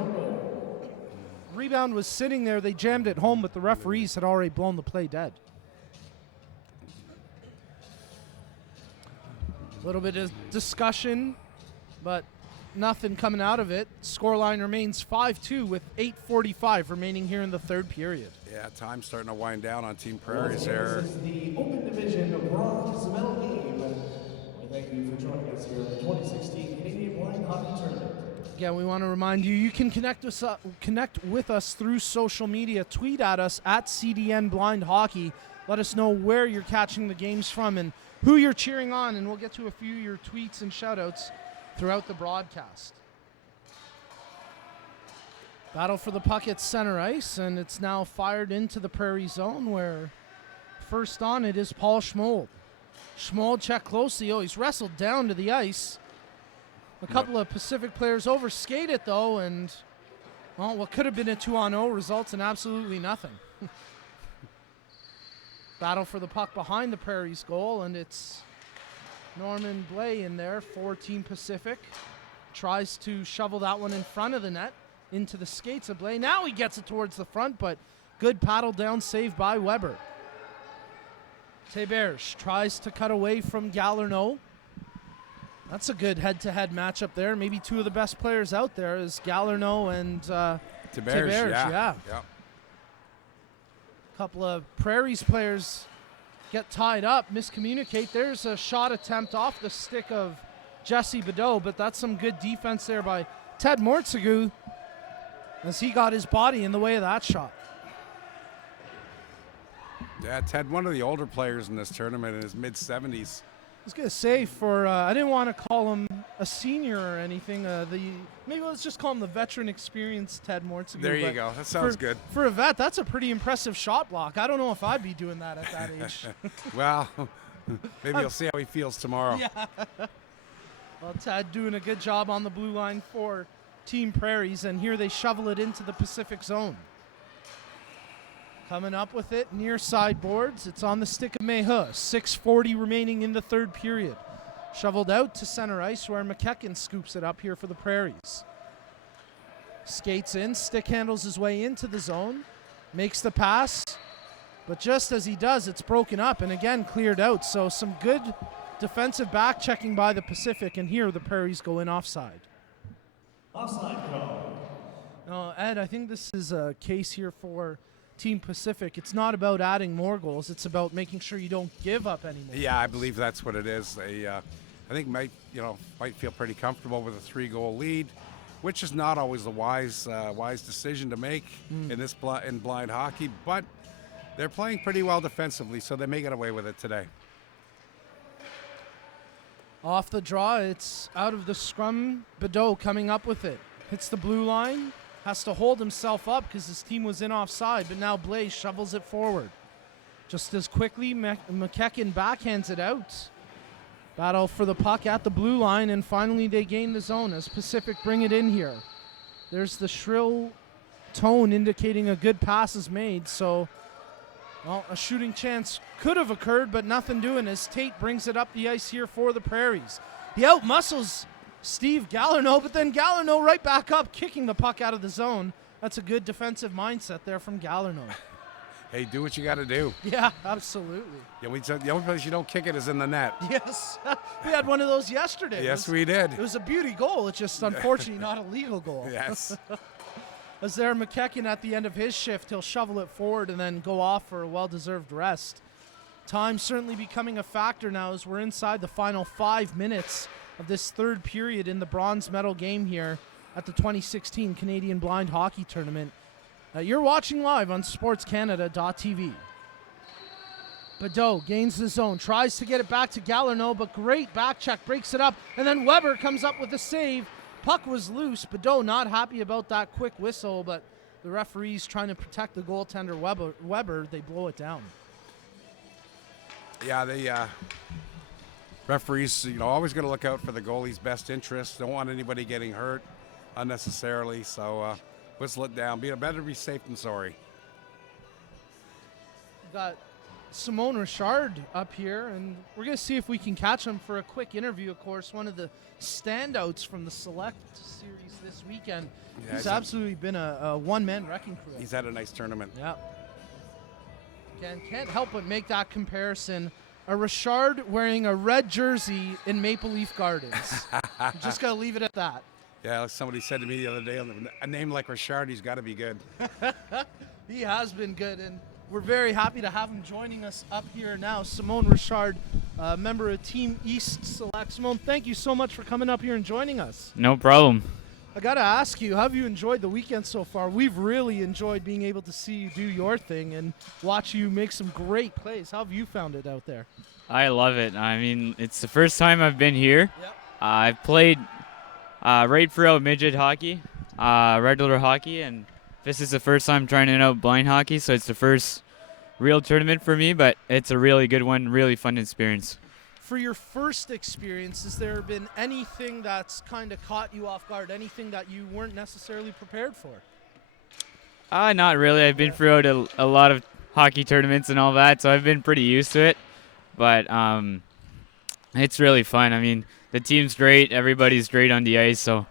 Rebound was sitting there. They jammed it home, but the referees had already blown the play dead. A little bit of discussion, but nothing coming out of it. Scoreline remains 5-2 with 8:45 remaining here in the third period. Yeah, time's starting to wind down on Team Prairies here. This is the Open Division Bronze Medal Game. We thank you for joining us here at the 2016 Canadian Blind Hockey Tournament. Again, we want to remind you can connect with us through social media. Tweet at us at CDN Blind Hockey. Let us know where you're catching the games from and who you're cheering on, and we'll get to a few of your tweets and shout-outs throughout the broadcast. Battle for the puck at center ice, and it's now fired into the Prairie zone, where first on it is Paul Schmold. Schmold checked closely. Oh, he's wrestled down to the ice. A couple of Pacific players overskate it, though, and what could have been a 2-on-0 results in absolutely nothing. Battle for the puck behind the Prairies goal, and it's Norman Blais in there for Team Pacific. Tries to shovel that one in front of the net into the skates of Blais. Now he gets it towards the front, but good paddle down save by Weber. Theberge tries to cut away from Galerno. That's a good head-to-head matchup there. Maybe two of the best players out there is Galerno and Theberge, yeah. Couple of Prairies players get tied up, miscommunicate. There's a shot attempt off the stick of Jesse Bedeau, but that's some good defense there by Ted Mortsagu as he got his body in the way of that shot. Yeah, Ted, one of the older players in this tournament in his mid-70s. I was going to say, I didn't want to call him a senior or anything. Maybe let's just call him the veteran experienced Ted Mortsagu. There you go. That sounds good. For a vet, that's a pretty impressive shot block. I don't know if I'd be doing that at that age. Well, maybe you'll see how he feels tomorrow. Yeah. Well, Ted doing a good job on the blue line for Team Prairies, and here they shovel it into the Pacific zone. Coming up with it near sideboards. It's on the stick of Meha. 6:40 remaining in the third period. Shoveled out to center ice where McKecken scoops it up here for the Prairies. Skates in, stick handles his way into the zone, makes the pass, but just as he does, it's broken up and again cleared out. So some good defensive back checking by the Pacific, and here the Prairies go in offside. Offside call. No, Ed, I think this is a case here for Team Pacific. It's not about adding more goals. It's about making sure you don't give up anymore. Yeah, I believe that's what it is. They, I think, might feel pretty comfortable with a 3-goal lead, which is not always the wise decision to make in this in blind hockey. But they're playing pretty well defensively, so they may get away with it today. Off the draw, it's out of the scrum. Bedeau coming up with it. Hits the blue line. Has to hold himself up because his team was in offside, but now Blais shovels it forward. Just as quickly, McKecken backhands it out. Battle for the puck at the blue line, and finally they gain the zone as Pacific bring it in here. There's the shrill tone indicating a good pass is made, so a shooting chance could have occurred, but nothing doing as Tate brings it up the ice here for the Prairies. He out-muscles Steve Galerno, but then Galerno right back up, kicking the puck out of the zone. That's a good defensive mindset there from Galerno. Hey, do what you got to do. Yeah, absolutely. Yeah, the only place you don't kick it is in the net. Yes. We had one of those yesterday. Yes, we did. It was a beauty goal. It's just unfortunately not a legal goal. Yes. As there, McKecken at the end of his shift, he'll shovel it forward and then go off for a well-deserved rest. Time certainly becoming a factor now as we're inside the final 5 minutes of this third period in the bronze medal game here at the 2016 Canadian Blind Hockey Tournament. You're watching live on sportscanada.tv. Bedeau gains the zone, tries to get it back to Galerno, but great back check, breaks it up, and then Weber comes up with a save. Puck was loose. Bedeau not happy about that quick whistle, but the referees trying to protect the goaltender Weber, they blow it down. Yeah, they referees, always going to look out for the goalie's best interest. Don't want anybody getting hurt unnecessarily. So whistle it down. Better be safe than sorry. We've got Simone Richard up here, and we're going to see if we can catch him for a quick interview. Of course, one of the standouts from the Select Series this weekend. Yeah, he's absolutely been a one-man wrecking crew. He's had a nice tournament. Yeah. Again, can't help but make that comparison. A Richard wearing a red jersey in Maple Leaf Gardens. Just got to leave it at that. Yeah, like somebody said to me the other day, a name like Richard, he's got to be good. He has been good, and we're very happy to have him joining us up here now. Simone Richard, member of Team East Select. Simone, thank you so much for coming up here and joining us. No problem. I got to ask you, how have you enjoyed the weekend so far? We've really enjoyed being able to see you do your thing and watch you make some great plays. How have you found it out there? I love it. I mean, it's the first time I've been here. Yep. I've played right throughout midget hockey, regular hockey, and this is the first time trying out blind hockey, so it's the first real tournament for me, but it's a really good one, really fun experience. For your first experience, has there been anything that's kind of caught you off guard, anything that you weren't necessarily prepared for? Not really. I've been throughout a lot of hockey tournaments and all that, so I've been pretty used to it. But it's really fun. I mean, the team's great. Everybody's great on the ice, so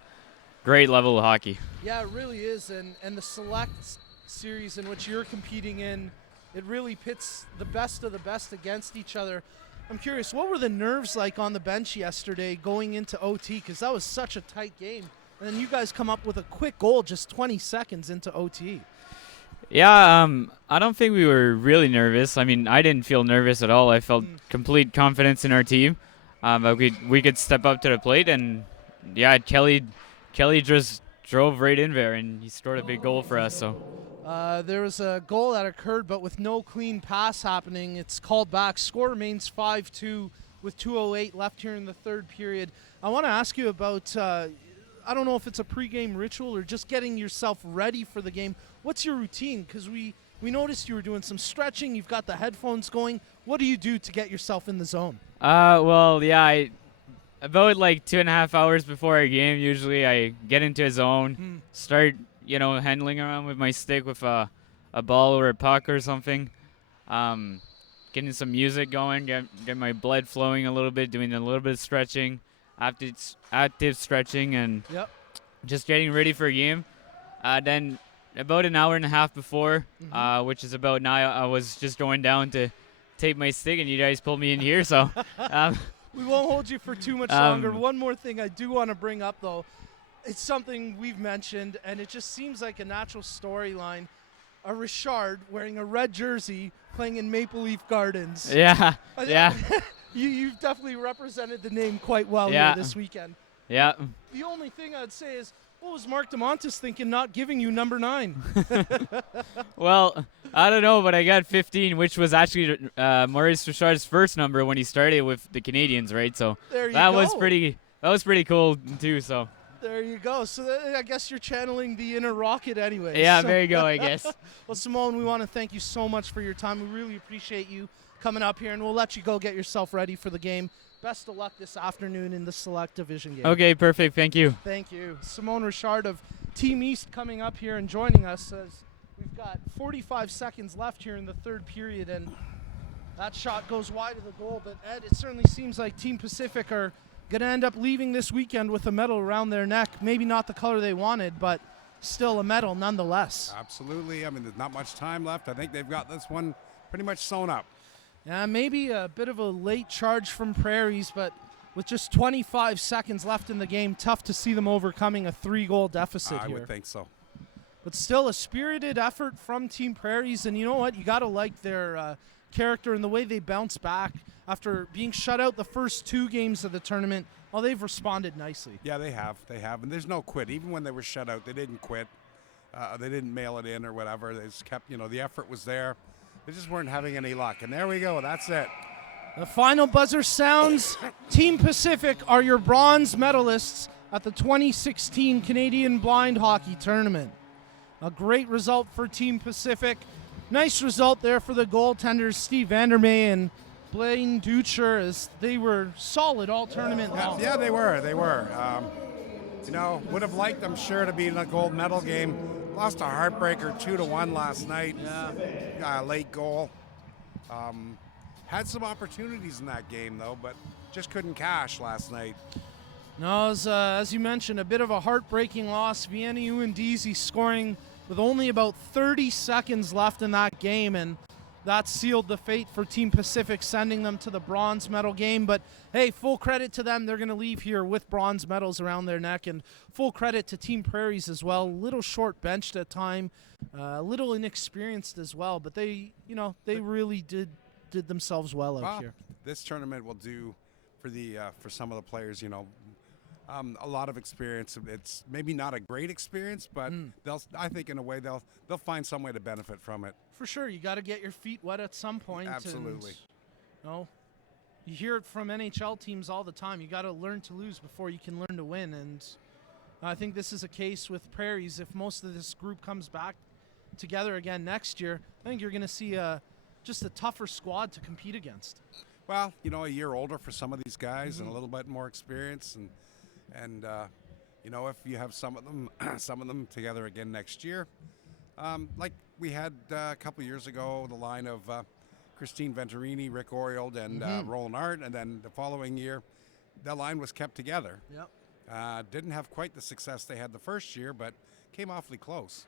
great level of hockey. Yeah, it really is. And the select series in which you're competing in, it really pits the best of the best against each other. I'm curious, what were the nerves like on the bench yesterday going into OT? Because that was such a tight game. And then you guys come up with a quick goal just 20 seconds into OT. Yeah, I don't think we were really nervous. I mean, I didn't feel nervous at all. I felt complete confidence in our team. But we could step up to the plate, and yeah, Kelly just drove right in there, and he scored a big goal for us. So. There was a goal that occurred, but with no clean pass happening, it's called back. Score remains 5-2 with 2:08 left here in the third period. I want to ask you about, I don't know if it's a pregame ritual or just getting yourself ready for the game. What's your routine? Because we noticed you were doing some stretching. You've got the headphones going. What do you do to get yourself in the zone? Well, yeah, about like 2.5 hours before a game, usually I get into a zone, start handling around with my stick with a ball or a puck or something. Getting some music going, get my blood flowing a little bit, doing a little bit of stretching, active stretching, and just getting ready for a game. Then about an hour and a half before, which is about now, I was just going down to take my stick, and you guys pulled me in here, so. We won't hold you for too much longer. One more thing I do want to bring up, though. It's something we've mentioned, and it just seems like a natural storyline. A Richard wearing a red jersey playing in Maple Leaf Gardens. Yeah. You've definitely represented the name quite well here this weekend. Yeah. The only thing I'd say is, what was Mark DeMontis thinking not giving you number 9? Well, I don't know, but I got 15, which was actually Maurice Richard's first number when he started with the Canadians, right? So that was pretty cool too. So there you go. So I guess you're channeling the inner Rocket anyway. Yeah, so. there you go, I guess. Well, Simone, we want to thank you so much for your time. We really appreciate you coming up here, and we'll let you go get yourself ready for the game. Best of luck this afternoon in the select division game. Okay, perfect. Thank you. Thank you. Simone Richard of Team East coming up here and joining us as we've got 45 seconds left here in the third period, and that shot goes wide of the goal. But, Ed, it certainly seems like Team Pacific are going to end up leaving this weekend with a medal around their neck. Maybe not the color they wanted, but still a medal nonetheless. Absolutely. I mean, there's not much time left. I think they've got this one pretty much sewn up. Yeah, maybe a bit of a late charge from Prairies, but with just 25 seconds left in the game, tough to see them overcoming a 3-goal deficit I here. would think so. But still a spirited effort from Team Prairies, and you know what? You got to like their character and the way they bounce back after being shut out the first 2 games of the tournament. Well, they've responded nicely. Yeah, they have. And there's no quit. Even when they were shut out, they didn't quit. They didn't mail it in or whatever. They just kept, the effort was there. They just weren't having any luck. And there we go. That's it. The final buzzer sounds. Team Pacific are your bronze medalists at the 2016 Canadian Blind Hockey Tournament. A great result for Team Pacific. Nice result there for the goaltenders, Steve Vandermeer and Blaine Ducher, as they were solid all tournament long. Yeah, they were. Would have liked, I'm sure, to be in a gold medal game. Lost a heartbreaker 2-1 last night. Late goal. Had some opportunities in that game, though, but just couldn't cash last night. No, as you mentioned, a bit of a heartbreaking loss. Vienna Uendisi scoring with only about 30 seconds left in that game, and that sealed the fate for Team Pacific, sending them to the bronze medal game. But hey, full credit to them. They're going to leave here with bronze medals around their neck, and full credit to Team Prairies as well. A little short benched at time, a little inexperienced as well, but they really did themselves well out here. This tournament will do for some of the players, a lot of experience. It's maybe not a great experience, but I think in a way they'll find some way to benefit from it. For sure, you got to get your feet wet at some point. Absolutely. And, you hear it from NHL teams all the time. You got to learn to lose before you can learn to win. And I think this is a case with Prairies. If most of this group comes back together again next year, I think you're going to see just a tougher squad to compete against. Well, a year older for some of these guys and a little bit more experience, and if you have some of them together again next year, like we had a couple of years ago, the line of Christine Venturini, Rick Oriold, and Roland Art, and then the following year, that line was kept together. Yep. Didn't have quite the success they had the first year, but came awfully close.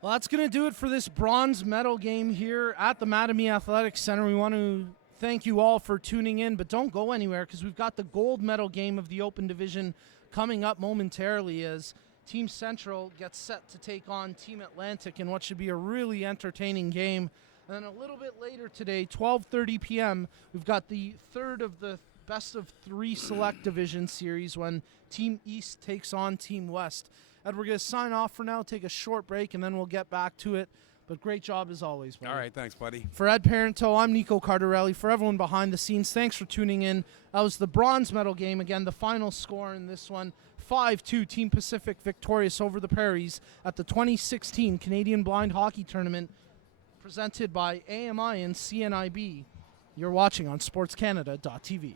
Well, that's going to do it for this bronze medal game here at the Mattamy Athletics Center. We want to thank you all for tuning in, but don't go anywhere because we've got the gold medal game of the Open Division coming up momentarily as Team Central gets set to take on Team Atlantic in what should be a really entertaining game. And then a little bit later today, 12:30 p.m., we've got the third of the best of three select division series when Team East takes on Team West. Ed, we're going to sign off for now, take a short break, and then we'll get back to it. But great job as always, buddy. All right, thanks, buddy. For Ed Parento, I'm Nico Cardarelli. For everyone behind the scenes, thanks for tuning in. That was the bronze medal game. Again, the final score in this one, 5-2, Team Pacific victorious over the Prairies at the 2016 Canadian Blind Hockey Tournament presented by AMI and CNIB. You're watching on SportsCanada.tv.